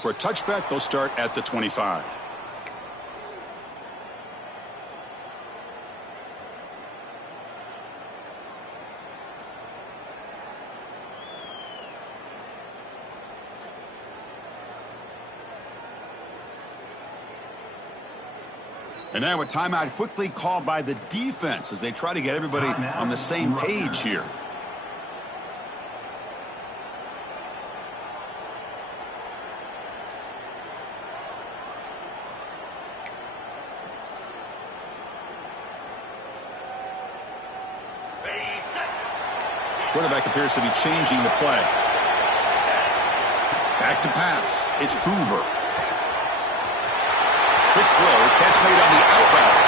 for a touchback. They'll start at the 25. And now a timeout quickly called by the defense as they try to get everybody on the same page here. Quarterback appears to be changing the play. Back to pass. It's Hoover. Quick throw, catch made on the out route.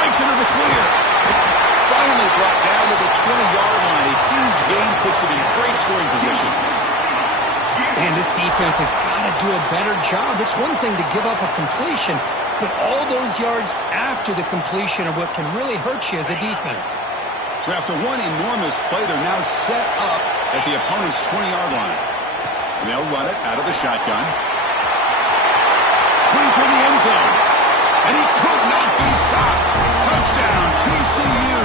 Breaks into the clear. Finally brought down to the 20-yard line. A huge gain puts him in great scoring position. And this defense has got to do a better job. It's one thing to give up a completion, but all those yards after the completion are what can really hurt you as a defense. So after one enormous play, they're now set up at the opponent's 20-yard line. And they'll run it out of the shotgun. Going to the end zone. And he could not be stopped. Touchdown, TCU.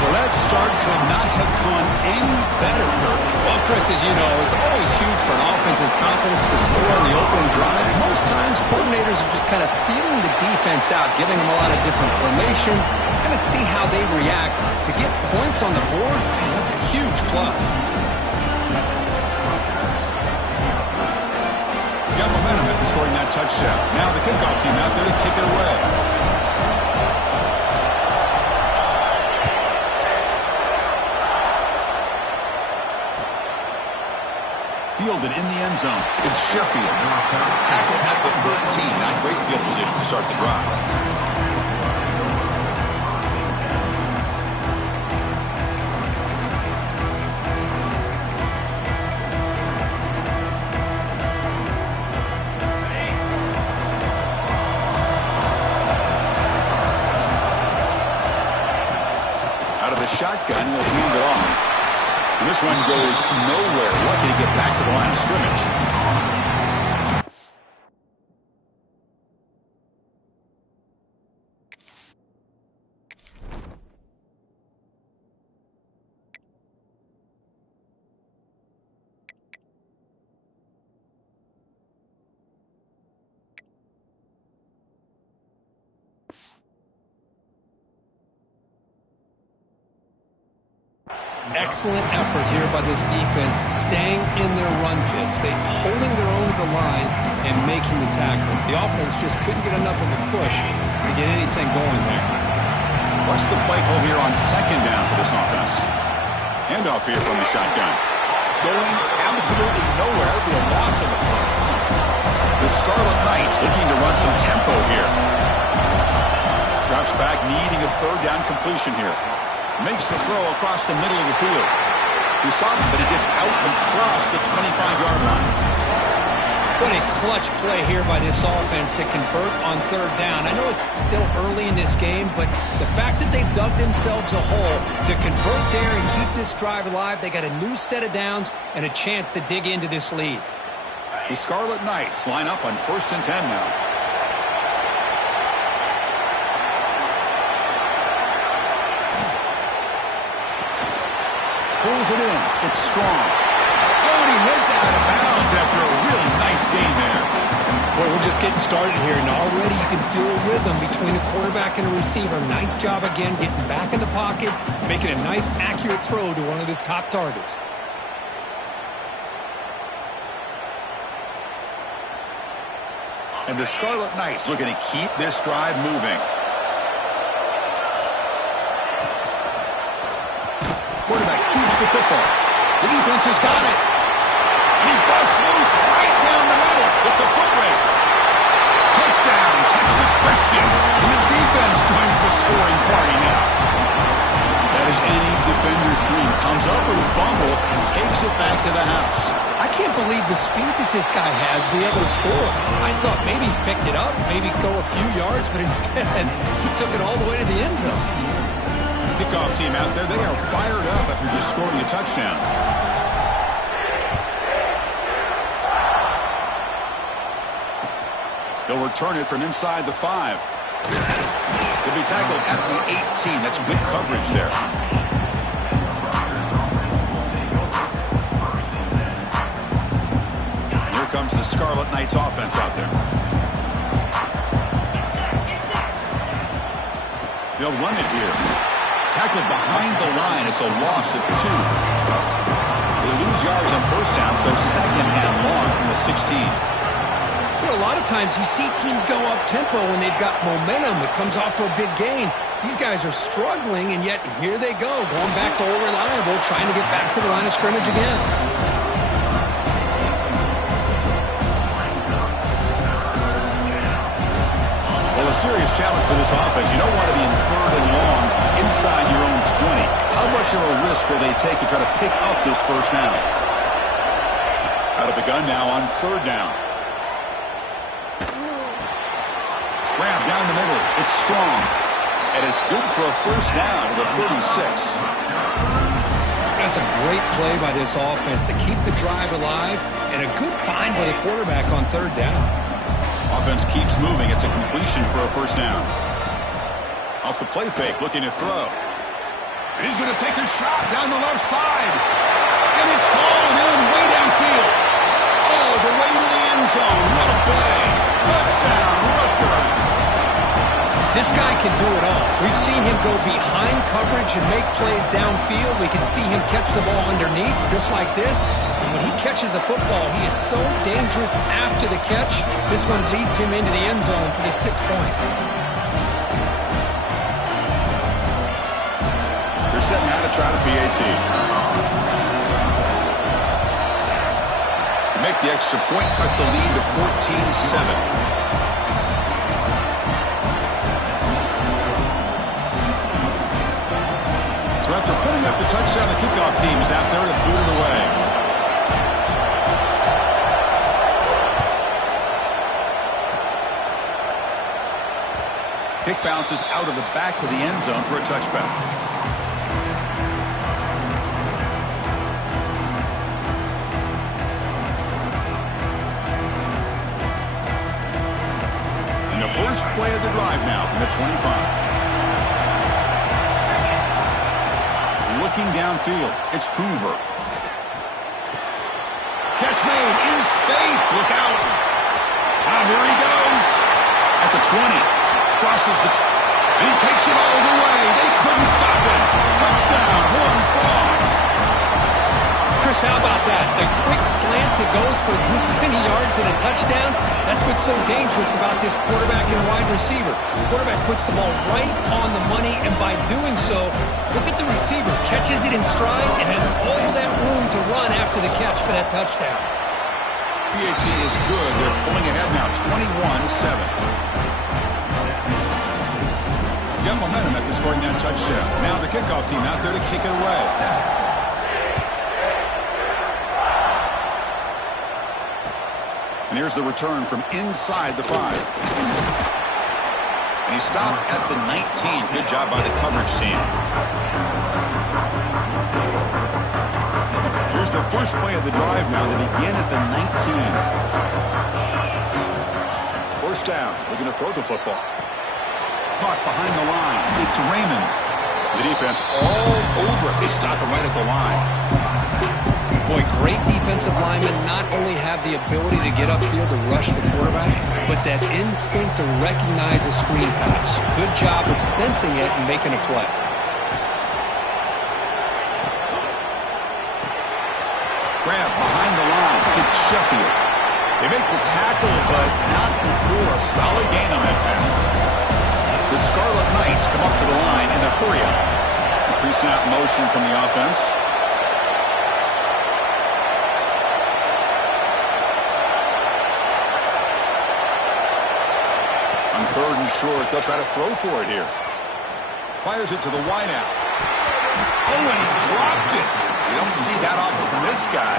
Well, that start could not have gone any better, Kurt. Well, Chris, as you know, it's always huge for an offense's confidence to score on the opening drive. Most times, coordinators are just kind of feeling the defense out, giving them a lot of different formations, kind of see how they react. To get points on the board, man, that's a huge plus. Got momentum after scoring that touchdown. Now the kickoff team out there to kick it away. Fielded in the end zone. It's Sheffield. Tackled at the 13. Not great field position to start the drive. Shotgun, he'll hand it off. And this one goes nowhere. Lucky to get back to the line of scrimmage. Excellent effort here by this defense, staying in their run fit, holding their own at the line and making the tackle. The offense just couldn't get enough of a push to get anything going there. What's the play call here on second down for this offense? Handoff here from the shotgun. Going absolutely nowhere. It'll be a loss of the play. The Scarlet Knights looking to run some tempo here. Drops back, needing a third down completion here. Makes the throw across the middle of the field. He saw him, but it gets out and across the 25-yard line. What a clutch play here by this offense to convert on third down. I know it's still early in this game, but the fact that they've dug themselves a hole to convert there and keep this drive alive, they got a new set of downs and a chance to dig into this lead. The Scarlet Knights line up on 1st and 10 now. Pulls it in. It's strong. Oh, and he heads out of bounds after a really nice game there. Boy, we're just getting started here, and already you can feel a rhythm between a quarterback and a receiver. Nice job again getting back in the pocket, making a nice, accurate throw to one of his top targets. And the Scarlet Knights looking to keep this drive moving. Quarterback keeps the football. The defense has got it. And he busts loose right down the middle. It's a foot race. Touchdown, Texas Christian. And the defense joins the scoring party now. That is any defender's dream. Comes up with a fumble and takes it back to the house. I can't believe the speed that this guy has to be able to score. I thought maybe he picked it up, maybe go a few yards, but instead he took it all the way to the end zone. Kickoff team out there, they are fired up after just scoring a touchdown. He'll return it from inside the 5. He'll be tackled at the 18. That's good coverage there. Here comes the Scarlet Knights offense out there. They'll run it here. Tackled behind the line. It's a loss of 2. They lose yards on first down, so second and long from the 16. You know, a lot of times you see teams go up-tempo when they've got momentum. It comes off for a big gain. These guys are struggling, and yet here they go, going back to old reliable, trying to get back to the line of scrimmage again. Well, a serious challenge for this offense. You don't want to be in third and long inside your own 20. How much of a risk will they take to try to pick up this first down? Out of the gun now on third down. Grab down the middle. It's strong. And it's good for a first down to the 36. That's a great play by this offense to keep the drive alive, and a good find by the quarterback on third down. Offense keeps moving. It's a completion for a first down. Off the play fake, looking to throw. And he's going to take a shot down the left side. And it's hauled in way downfield. All the way to the end zone. What a play. Touchdown, Rutgers. This guy can do it all. We've seen him go behind coverage and make plays downfield. We can see him catch the ball underneath just like this. And when he catches a football, he is so dangerous after the catch. This one leads him into the end zone for the 6 points. They're setting out to try to PAT. Make the extra point, cut the lead to 14-7. So after putting up the touchdown, the kickoff team is out there to boot it away. Kick bounces out of the back of the end zone for a touchback. And the first play of the drive now from the 25. Looking downfield, it's Hoover. Catch made in space. Look out. Now here he goes. At the 20. Crosses the and he takes it all the way. They couldn't stop him. Touchdown, Horned Frogs. Chris, how about that? The quick slant that goes for this many yards and a touchdown. That's what's so dangerous about this quarterback and wide receiver. The quarterback puts the ball right on the money, and by doing so, look at the receiver. Catches it in stride and has all that room to run after the catch for that touchdown. PAT is good. They're pulling ahead now, 21-7. Got momentum after scoring that touchdown. Now the kickoff team out there to kick it away. And here's the return from inside the 5. And he stopped at the 19. Good job by the coverage team. Here's the first play of the drive now. They begin at the 19. First down. Looking to throw the football. Caught behind the line. It's Raymond. The defense all over. They stop him right at the line. Boy, great defensive linemen not only have the ability to get upfield to rush the quarterback, but that instinct to recognize a screen pass. Good job of sensing it and making a play. Grab behind the line. It's Sheffield. They make the tackle, but not before a solid gain on that pass. The Scarlet Knights come up to the line in a hurry-up. Pre-snap motion from the offense. On third and short, they'll try to throw for it here. Fires it to the wideout. Oh, and he dropped it. You don't see that often from this guy.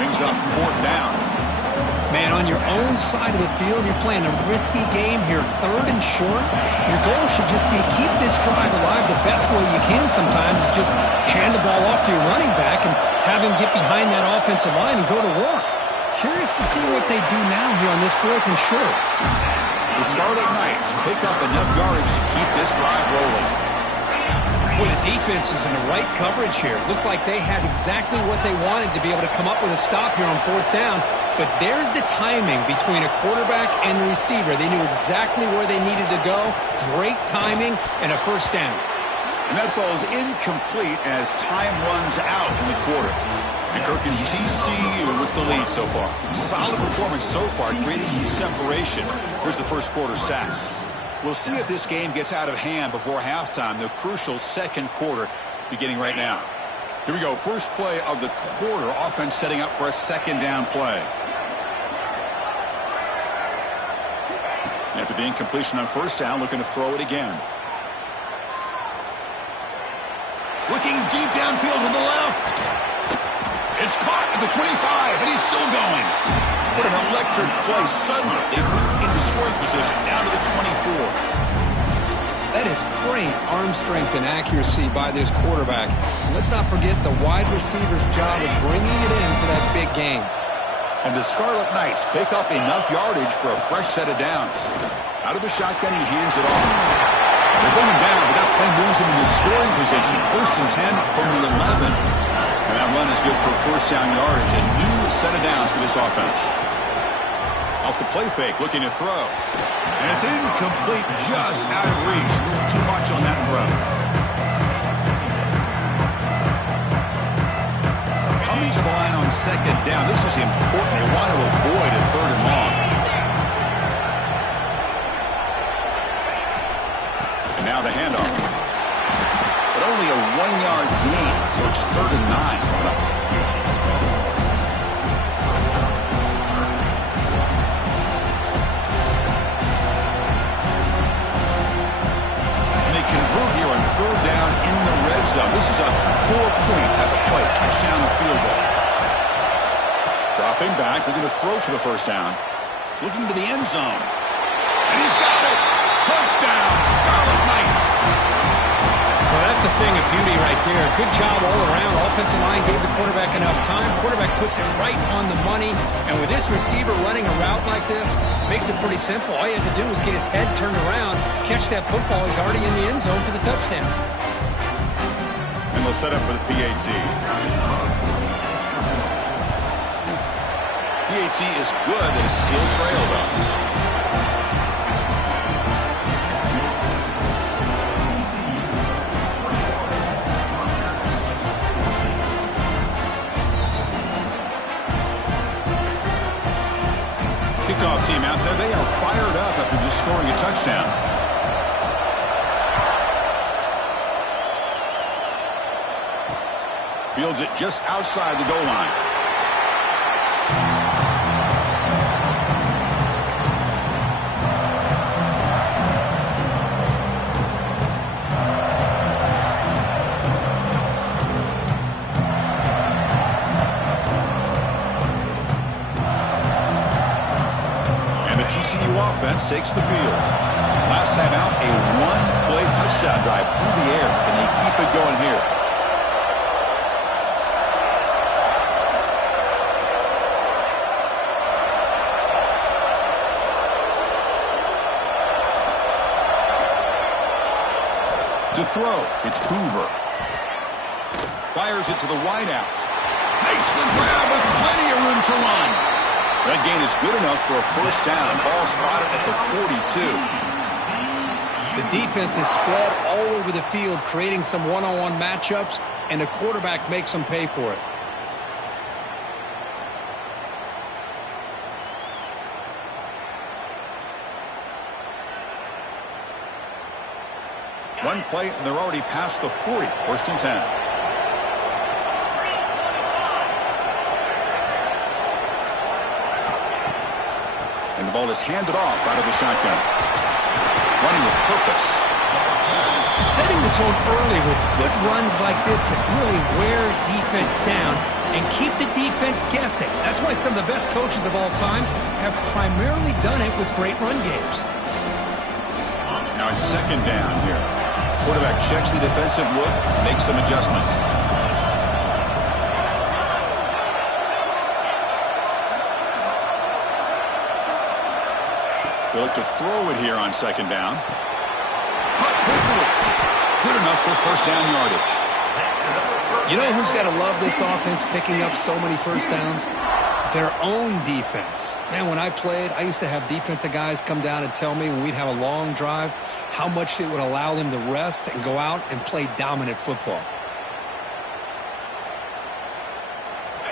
Brings up fourth down. Man, on your own side of the field, you're playing a risky game here. Third and short. Your goal should just be keep this drive alive the best way you can sometimes. Is just hand the ball off to your running back and have him get behind that offensive line and go to work. Curious to see what they do now here on this fourth and short. The Scarlet Knights pick up enough yardage to keep this drive rolling. Well, the defense was in the right coverage here. Looked like they had exactly what they wanted to be able to come up with a stop here on 4th down. But there's the timing between a quarterback and the receiver. They knew exactly where they needed to go. Great timing and a 1st down. And that falls incomplete as time runs out in the quarter. And Kirkland's TCU with the lead so far. Solid performance so far, creating some separation. Here's the first quarter stats. We'll see if this game gets out of hand before halftime, the crucial 2nd quarter beginning right now. Here we go, first play of the quarter, offense setting up for a 2nd down play. After the incompletion on 1st down, looking to throw it again. Looking deep downfield to the left. It's caught at the 25, and he's still going. What an electric play. Suddenly, they move into scoring position down to the 24. That is great arm strength and accuracy by this quarterback. And let's not forget the wide receiver's job of bringing it in for that big game. And the Scarlet Knights pick up enough yardage for a fresh set of downs. Out of the shotgun, he hands it off. They're going down, but that play moves him into scoring position. 1st and 10 from the 11. And that run is good for 1st down yardage. A new set of downs for this offense. Off the play fake, looking to throw. And it's incomplete, just out of reach. A little too much on that throw. Coming to the line on 2nd down. This is important. They want to avoid a 3rd and long. And now the handoff. But only a 1-yard gain, so it's 3rd and 9. Convert here on 3rd down in the red zone. This is a 4-point type of play. Touchdown or field goal. Dropping back. Looking to throw for the 1st down. Looking to the end zone. And he's got it. Touchdown, Scarlet Knights. Well, that's a thing of beauty right there. Good job all around. Offensive line gave the quarterback enough time. Quarterback puts it right on the money. And with this receiver running a route like this, makes it pretty simple. All you have to do is get his head turned around, catch that football. He's already in the end zone for the touchdown. And they'll set up for the PAT. PAT is good. They still trail, though. Kickoff team out there. They are fired up after just scoring a touchdown. Fields it just outside the goal line. TCU offense takes the field. Last time out, a 1-play touchdown drive through the air. Can they keep it going here? To throw, it's Hoover. Fires it to the wideout. Makes the grab with plenty of room to run. That gain is good enough for a 1st down. Ball spotted at the 42. The defense is spread all over the field, creating some one-on-one matchups, and the quarterback makes them pay for it. One play, and they're already past the 40. 1st and 10. And the ball is handed off out of the shotgun. Running with purpose. Setting the tone early with good runs like this can really wear defense down and keep the defense guessing. That's why some of the best coaches of all time have primarily done it with great run games. Now it's 2nd down here. Quarterback checks the defensive look, makes some adjustments. They'll look to throw it here on second down. Cut quickly. Good enough for first down yardage. You know who's got to love this offense picking up so many first downs? Their own defense. Man, when I played, I used to have defensive guys come down and tell me when we'd have a long drive how much it would allow them to rest and go out and play dominant football.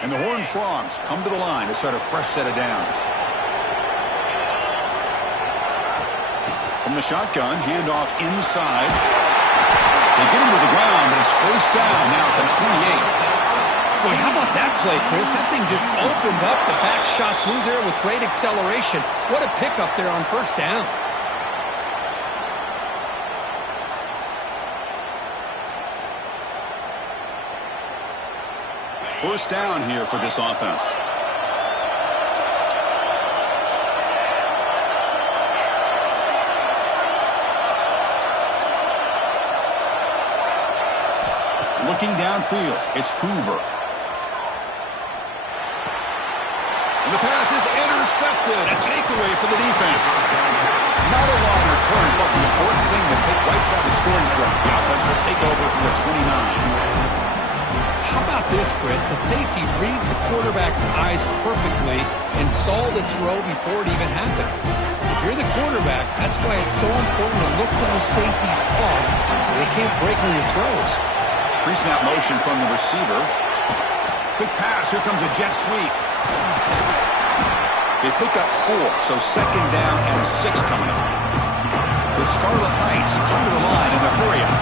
And the Horned Frogs come to the line to start a fresh set of downs. From the shotgun, handoff inside. They get him to the ground, but it's first down now at the 28. Boy, how about that play, Chris? That thing just opened up. The back shot through there with great acceleration. What a pickup there on first down. First down here for this offense. Looking downfield, it's Hoover. And the pass is intercepted. A takeaway for the defense. Not a long return, but the important thing that they wipes out the scoring threat. The offense will take over from the 29. How about this, Chris? The safety reads the quarterback's eyes perfectly and saw the throw before it even happened. If you're the quarterback, that's why it's so important to look those safeties off so they can't break on your throws. Pre-snap motion from the receiver. Quick pass. Here comes a jet sweep. They pick up 4, so second down and 6 coming up. The Scarlet Knights come to the line in the hurry-up.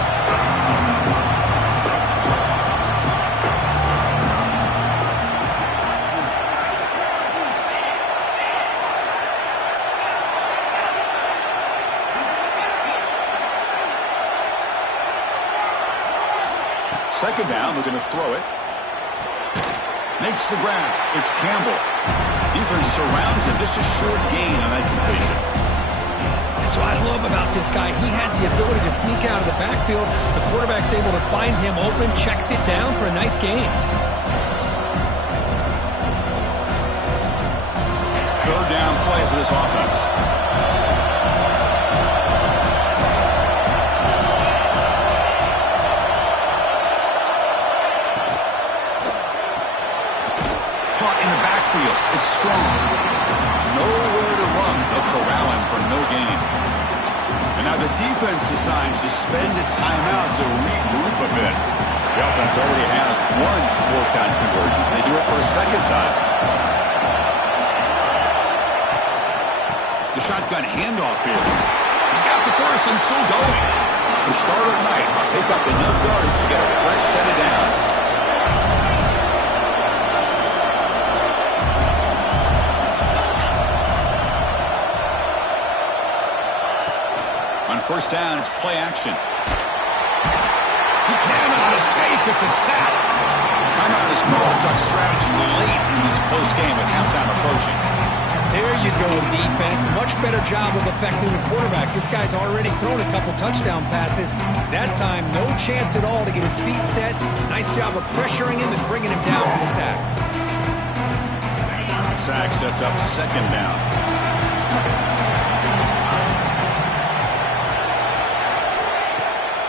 Second down, we're going to throw it. Makes the grab. It's Campbell. Defense surrounds him. Just a short gain on that completion. That's what I love about this guy. He has the ability to sneak out of the backfield. The quarterback's able to find him open, checks it down for a nice gain. Third down play for this offense. It's strong. Nowhere to run. No corralling for no gain. And now the defense decides to spend a timeout to regroup a bit. The offense already has one fourth-down conversion. They do it for a second time. The shotgun handoff here. He's got the first and still going. The Scarlet Knights pick up enough yards to get a fresh set of downs. First down, it's play action. He cannot escape. It's a sack. Timeout is called. Duck strategy late in this close game with halftime approaching. There you go, defense. Much better job of affecting the quarterback. This guy's already thrown a couple touchdown passes. That time, no chance at all to get his feet set. Nice job of pressuring him and bringing him down for the sack. Sack sets up second down.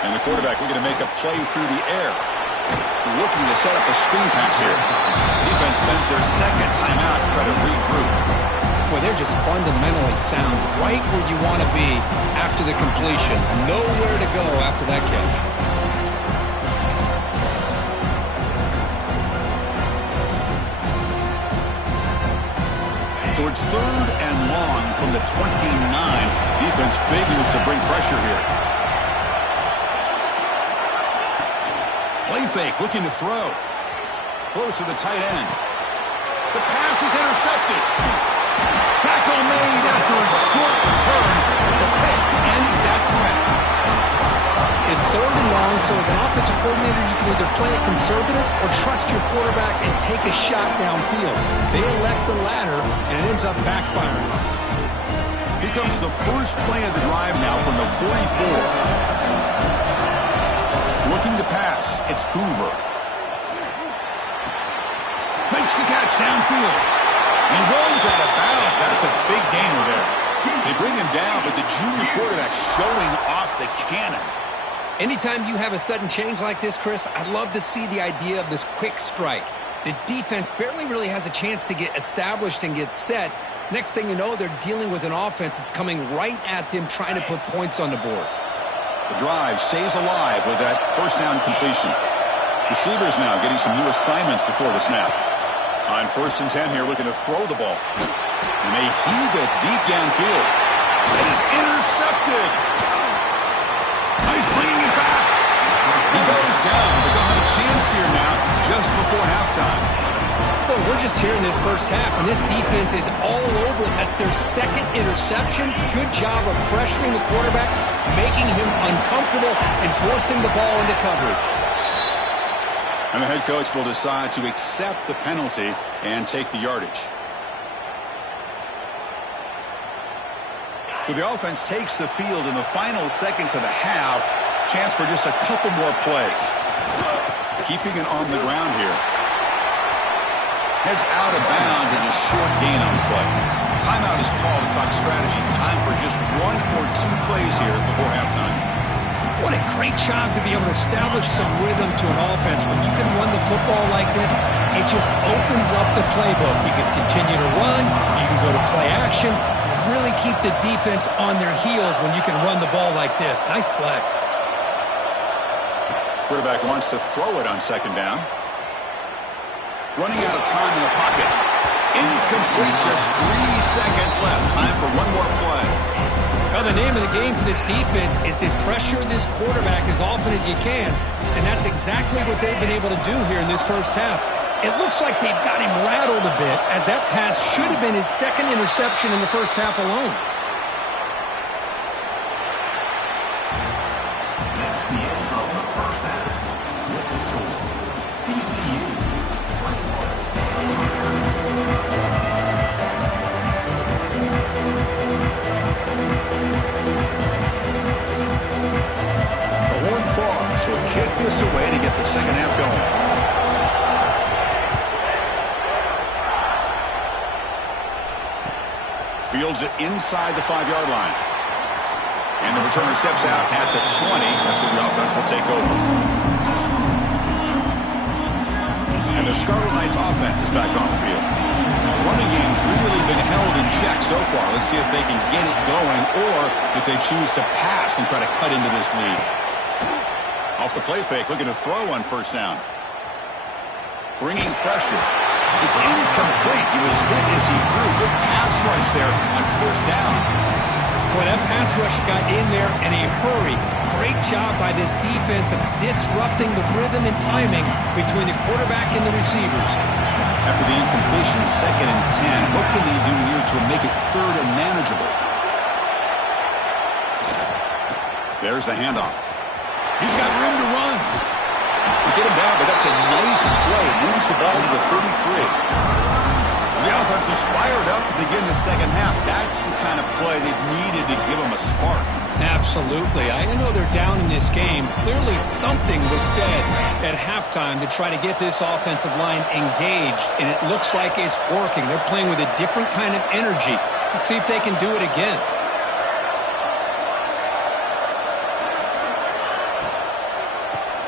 And the quarterback looking to make a play through the air. Looking to set up a screen pass here. Defense spends their second timeout to try to regroup. Boy, they're just fundamentally sound. Right where you want to be after the completion. Nowhere to go after that catch. So it's third and long from the 29. Defense figures to bring pressure here. Play fake, looking to throw. Close to the tight end. The pass is intercepted. Tackle made after a short return. The pick ends that threat. It's third and long, so as an offensive coordinator, you can either play it conservative or trust your quarterback and take a shot downfield. They elect the latter, and it ends up backfiring. Here comes the first play of the drive now from the 44. Looking to pass, it's Hoover. Makes the catch downfield. He rolls out of bounds. That's a big gainer there. They bring him down, but the junior quarterback showing off the cannon. Anytime you have a sudden change like this, Chris, I love to see the idea of this quick strike. The defense barely really has a chance to get established and get set. Next thing you know, they're dealing with an offense that's coming right at them, trying to put points on the board. The drive stays alive with that first down completion. Receivers now getting some new assignments before the snap. On 1st and 10 here, looking to throw the ball. And they heave it deep downfield. It is intercepted. He's bringing it back. He goes down, but they'll have a chance here now just before halftime. Well, we're just here in this first half, and this defense is all over it. That's their second interception. Good job of pressuring the quarterback, making him uncomfortable, and forcing the ball into coverage. And the head coach will decide to accept the penalty and take the yardage. So the offense takes the field in the final seconds of the half. Chance for just a couple more plays. Keeping it on the ground here. Heads out of bounds as a short gain on the play. Timeout is called to talk strategy. Time for just 1 or 2 plays here before halftime. What a great job to be able to establish some rhythm to an offense. When you can run the football like this, it just opens up the playbook. You can continue to run. You can go to play action. And really keep the defense on their heels when you can run the ball like this. Nice play. Quarterback wants to throw it on 2nd down. Running out of time in the pocket. Incomplete, just 3 seconds left. Time for one more play. Well, the name of the game for this defense is to pressure this quarterback as often as you can, and that's exactly what they've been able to do here in this first half. It looks like they've got him rattled a bit, as that pass should have been his 2nd interception in the first half alone. This away to get the second half going. Fields it inside the 5-yard line. And the returner steps out at the 20. That's where the offense will take over. And the Scarlet Knights offense is back on the field. The running game's really been held in check so far. Let's see if they can get it going or if they choose to pass and try to cut into this lead. Off the play fake, looking to throw on 1st down. Bringing pressure. It's incomplete. He was hit as he threw. Good pass rush there on 1st down. Well, that pass rush got in there in a hurry. Great job by this defense of disrupting the rhythm and timing between the quarterback and the receivers. After the incompletion, 2nd and 10. What can they do here to make it 3rd and manageable? There's the handoff. He's got room to run. They get him down, but that's a nice play. Moves the ball to the 33. The offense is fired up to begin the second half. That's the kind of play they've needed to give them a spark. Absolutely. I know they're down in this game. Clearly something was said at halftime to try to get this offensive line engaged, and it looks like it's working. They're playing with a different kind of energy. Let's see if they can do it again.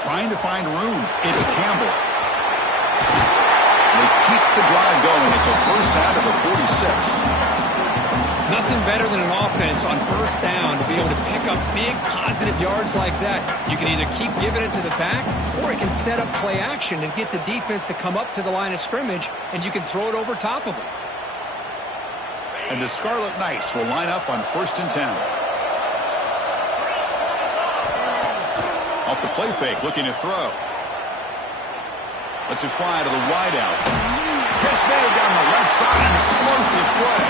Trying to find room. It's Campbell. They keep the drive going. It's a first down to the 46. Nothing better than an offense on 1st down to be able to pick up big positive yards like that. You can either keep giving it to the back, or it can set up play action and get the defense to come up to the line of scrimmage, and you can throw it over top of them. And the Scarlet Knights will line up on 1st and 10. Off the play fake, looking to throw. Lets it fly to the wideout. Catch made down the left side, an explosive play.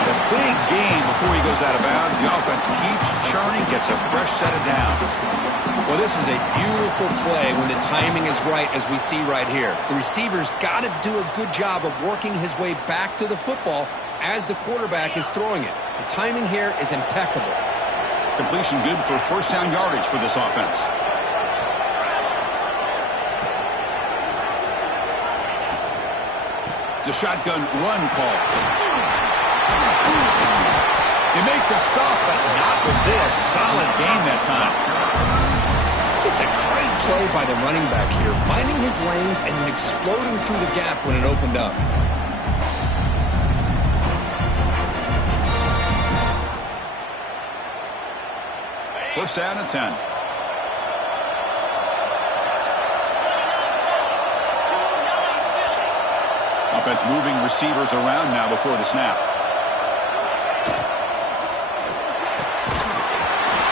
A big gain before he goes out of bounds. The offense keeps churning, gets a fresh set of downs. Well, this is a beautiful play when the timing is right, as we see right here. The receiver's got to do a good job of working his way back to the football as the quarterback is throwing it. The timing here is impeccable. Completion good for 1st down yardage for this offense. It's a shotgun run call. They make the stop, but not with this. Solid gain that time. Just a great play by the running back here, finding his lanes and then exploding through the gap when it opened up. First down and 10. Offense moving receivers around now before the snap.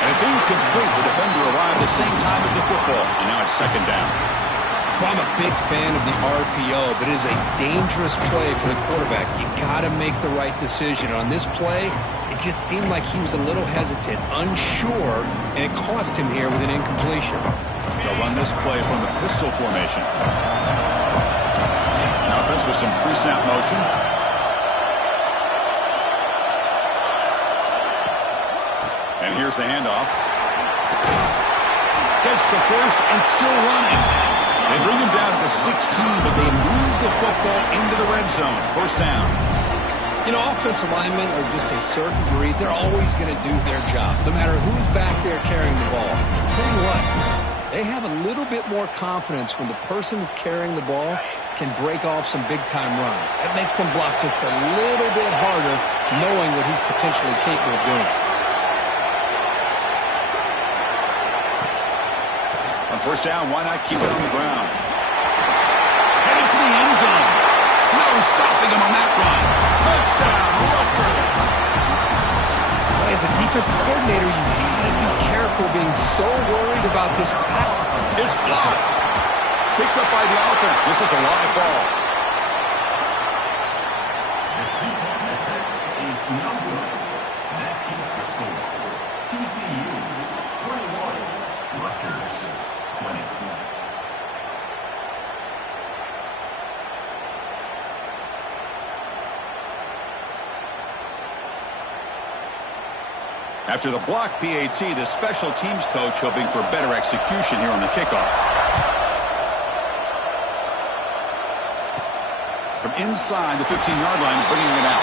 And it's incomplete. The defender arrived the same time as the football. And now it's second down. Well, I'm a big fan of the RPO, but it is a dangerous play for the quarterback. You got to make the right decision. On this play, it just seemed like he was a little hesitant, unsure, and it cost him here with an incompletion. They'll run this play from the pistol formation. An offense with some pre-snap motion. And here's the handoff. Gets the first and still running. They bring him down to the 16, but they move the football into the red zone. First down. You know, offensive linemen are just a certain breed. They're always going to do their job, no matter who's back there carrying the ball. I'll tell you what, they have a little bit more confidence when the person that's carrying the ball can break off some big-time runs. That makes them block just a little bit harder, knowing what he's potentially capable of doing. On first down, why not keep it on the ground? Heading for the end zone. No stopping him on that run. Touchdown, Rutgers. Well, as a defensive coordinator, you've got to be careful being so worried about this. It's blocked. Picked up by the offense. This is a live ball. The key message is number 1. That keeps the score. TCU 21, Rutgers 20. After the block PAT, the special teams coach hoping for better execution here on the kickoff. From inside the 15-yard line, bringing it out.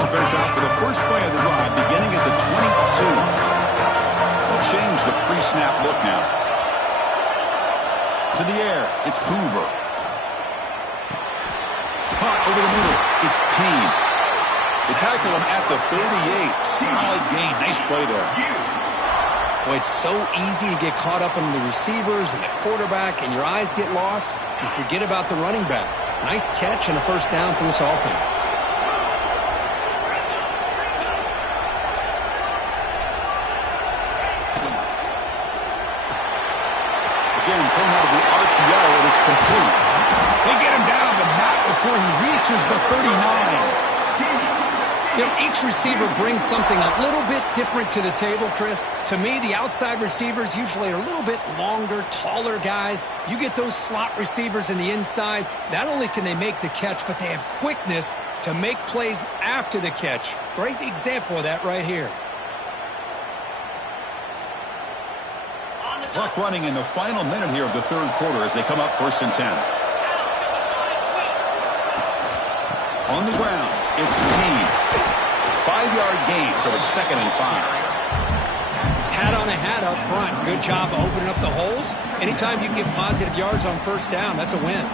Offense out for the first play of the drive, beginning at the 22. They'll change the pre-snap look now. To the air, it's Hoover. Caught over the middle, it's Payne. They tackle him at the 38. Solid gain, nice play there. Boy, it's so easy to get caught up on the receivers and the quarterback, and your eyes get lost. You forget about the running back. Nice catch and a first down for this offense. Again, thrown out of the RPO, and it's complete. They get him down, but not before he reaches the 39. You know, each receiver brings something a little bit different to the table, Chris. To me, the outside receivers usually are a little bit longer, taller guys. You get those slot receivers in the inside, not only can they make the catch, but they have quickness to make plays after the catch. Great example of that right here. Clock running in the final minute here of the third quarter as they come up first and 10. On the ground, it's Payne. 5-yard gain, so it's 2nd and 5. Hat on a hat up front. Good job opening up the holes. Anytime you can get positive yards on first down, that's a win.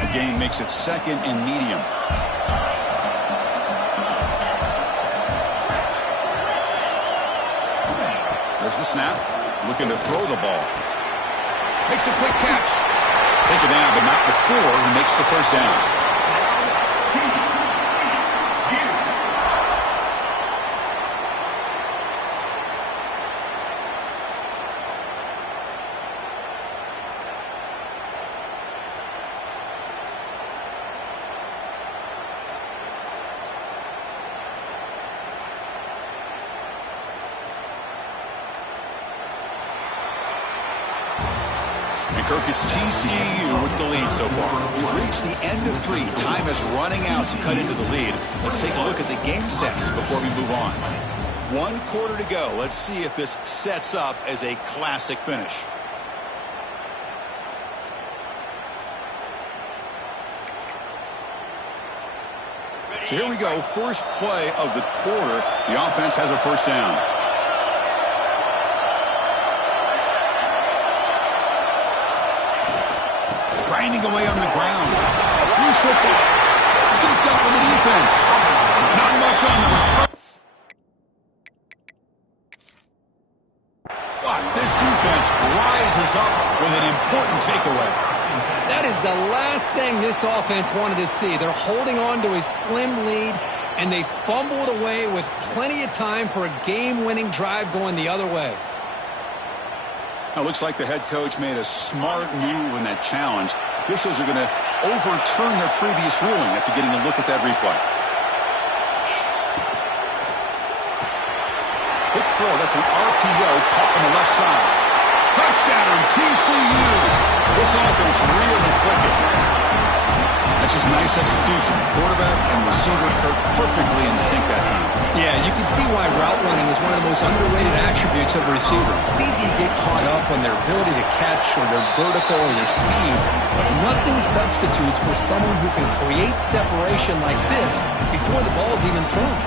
The gain makes it 2nd and medium. There's the snap. Looking to throw the ball. Makes a quick catch. Taken down, but not before he makes the first down. And Kirk, it's TCU with the lead so far. We've reached the end of 3. Time is running out to cut into the lead. Let's take a look at the game stats before we move on. 1 quarter to go. Let's see if this sets up as a classic finish. So here we go. First play of the quarter. The offense has a first down. Grinding away on the ground. Loose football. Scooped up with the defense. Not much on the return. But this defense rises up with an important takeaway. That is the last thing this offense wanted to see. They're holding on to a slim lead, and they fumbled away with plenty of time for a game-winning drive going the other way. Now, looks like the head coach made a smart move in that challenge. Officials are going to overturn their previous ruling after getting a look at that replay. Quick throw. That's an RPO caught on the left side. Touchdown, TCU. This offense really clicking. That's just nice execution. Quarterback and receiver perfectly in sync that time. Yeah, you can see why route running is one of the most underrated attributes of a receiver. It's easy to get caught up on their ability to catch or their vertical or their speed, but nothing substitutes for someone who can create separation like this before the ball's even thrown.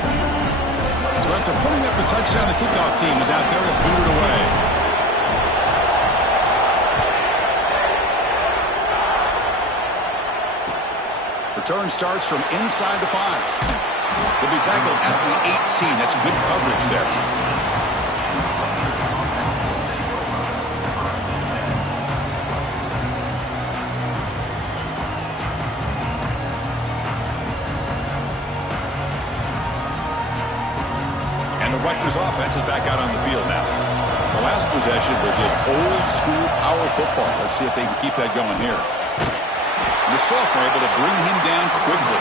So after putting up the touchdown, the kickoff team is out there to boot it away. Return starts from inside the 5. Will be tackled at the 18. That's good coverage there. And the Rutgers offense is back out on the field now. The last possession was just old school power football. Let's see if they can keep that going here. The Silk are able to bring him down quickly.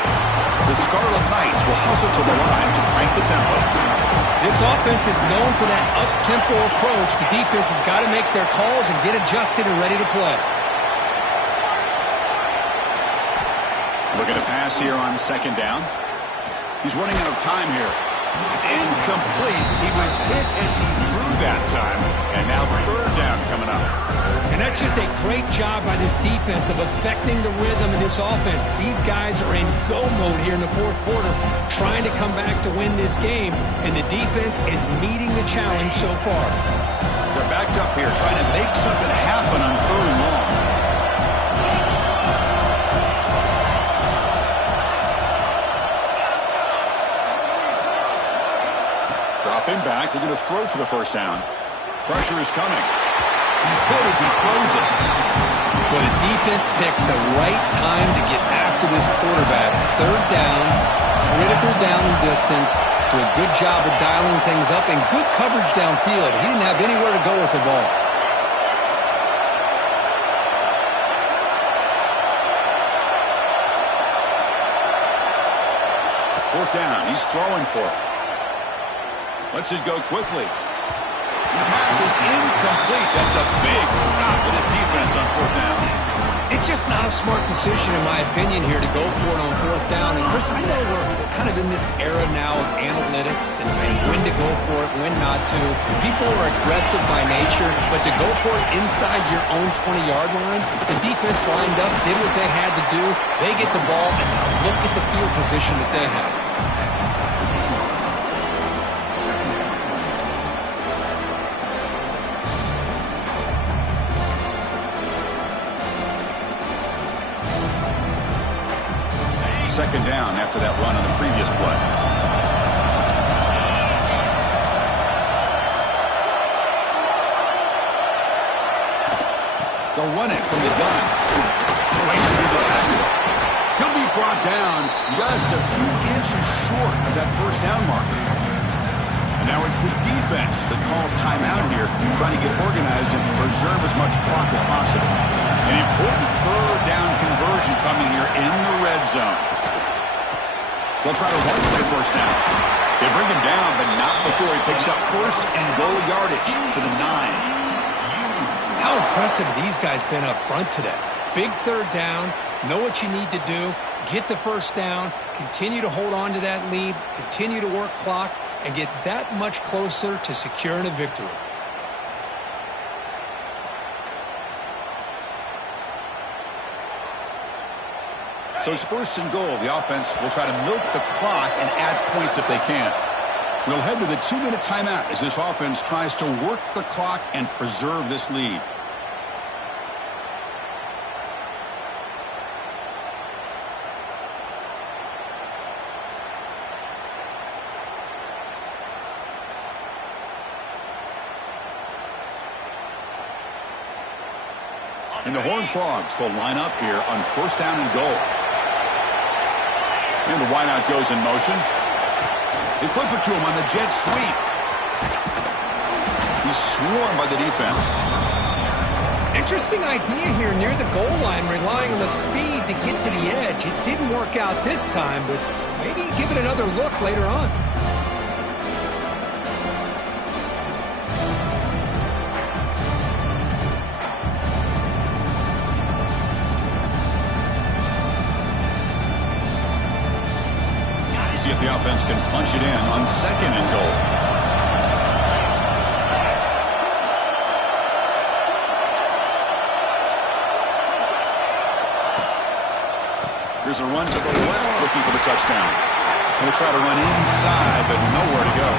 The Scarlet Knights will hustle to the line to crank the tempo. This offense is known for that up-tempo approach. The defense has got to make their calls and get adjusted and ready to play. Look at a pass here on 2nd down. He's running out of time here. It's incomplete. He was hit as he threw that time. And now 3rd down coming up. And that's just a great job by this defense of affecting the rhythm of this offense. These guys are in go mode here in the 4th quarter, trying to come back to win this game, and the defense is meeting the challenge so far. They're backed up here, trying to make something happen on 3rd and long. Dropping back, looking to throw for the 1st down. Pressure is coming. He's hit as he throws it. Well, the defense picks the right time to get after this quarterback. 3rd down, critical down and distance. Do a good job of dialing things up and good coverage downfield. He didn't have anywhere to go with the ball. Fourth down, he's throwing for it. Lets it go quickly. The pass is incomplete. That's a big stop with this defense on 4th down. It's just not a smart decision, in my opinion, here to go for it on 4th down. And, Chris, I know we're kind of in this era now of analytics and when to go for it, when not to. People are aggressive by nature, but to go for it inside your own 20-yard line, the defense lined up, did what they had to do. They get the ball, and now look at the field position that they have. Second down after that run on the previous play. They'll run it from the gun. Waits to the tackle. He'll be brought down just a few inches short of that 1st down marker. And now it's the defense that calls timeout here, trying to get organized and preserve as much clock as possible. An important 3rd down conversion coming here in the red zone. They'll try to run for the 1st down. They bring him down, but not before he picks up 1st and goal yardage to the 9. How How impressive have these guys been up front today? Big third down, know what you need to do, get the first down, continue to hold on to that lead, continue to work clock, and get that much closer to securing a victory. So it's first and goal. The offense will try to milk the clock and add points if they can. We'll head to the 2-minute timeout as this offense tries to work the clock and preserve this lead. And the Horned Frogs will line up here on first down and goal. And the wideout goes in motion. They flip it to him on the jet sweep. He's swarmed by the defense. Interesting idea here near the goal line, relying on the speed to get to the edge. It didn't work out this time, but maybe give it another look later on. See if the offense can punch it in on second and goal. Here's a run to the left, looking for the touchdown. They'll try to run inside, but nowhere to go.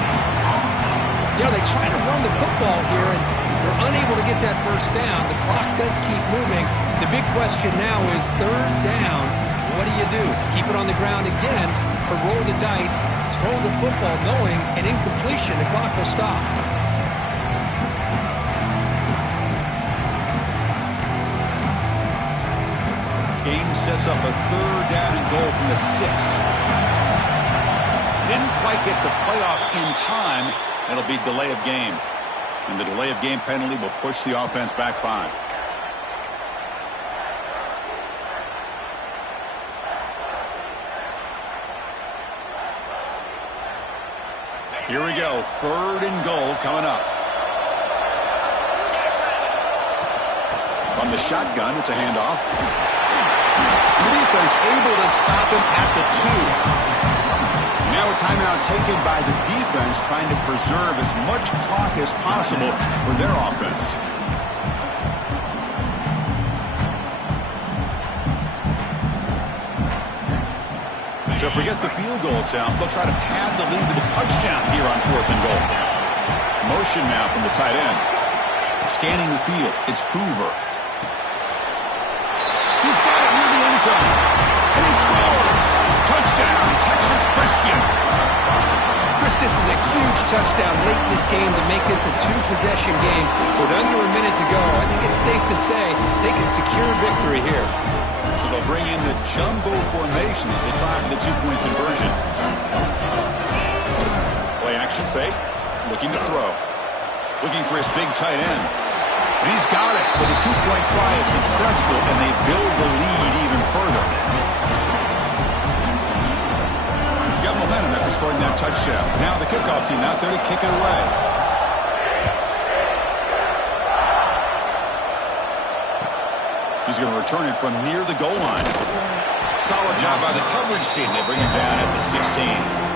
You know, they try to run the football here, and they're unable to get that first down. The clock does keep moving. The big question now is third down. What do? Keep it on the ground again, or roll the dice, throw the football, knowing an incompletion, the clock will stop. Game sets up a third down and goal from the 6. Didn't quite get the playoff in time. It'll be delay of game. And the delay of game penalty will push the offense back 5. Here we go. Third and goal coming up. From the shotgun, it's a handoff. The defense able to stop him at the 2. Now a timeout taken by the defense, trying to preserve as much clock as possible for their offense. So forget the field goal attempt. They'll try to pad the lead with a touchdown here on fourth and goal. Motion now from the tight end. Scanning the field, it's Hoover. He's got it near the end zone. And he scores! Touchdown, Texas Christian. Chris, this is a huge touchdown late in this game to make this a 2-possession game with under a minute to go. I think it's safe to say they can secure victory here. So they'll bring in the jumbo formation as they try for the 2-point conversion. Play action fake, looking to throw. Looking for his big tight end. And he's got it. So the 2-point try is successful, and they build the lead even further. Got momentum after scoring that touchdown. Now the kickoff team out there to kick it away. He's going to return it from near the goal line. Solid job by the coverage team. They bring him down at the 16.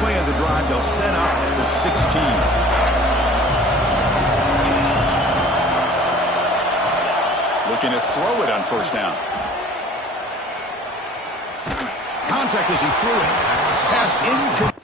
Play of the drive, they'll set up at the 16. Looking to throw it on first down. Contact as he threw it. Pass incomplete.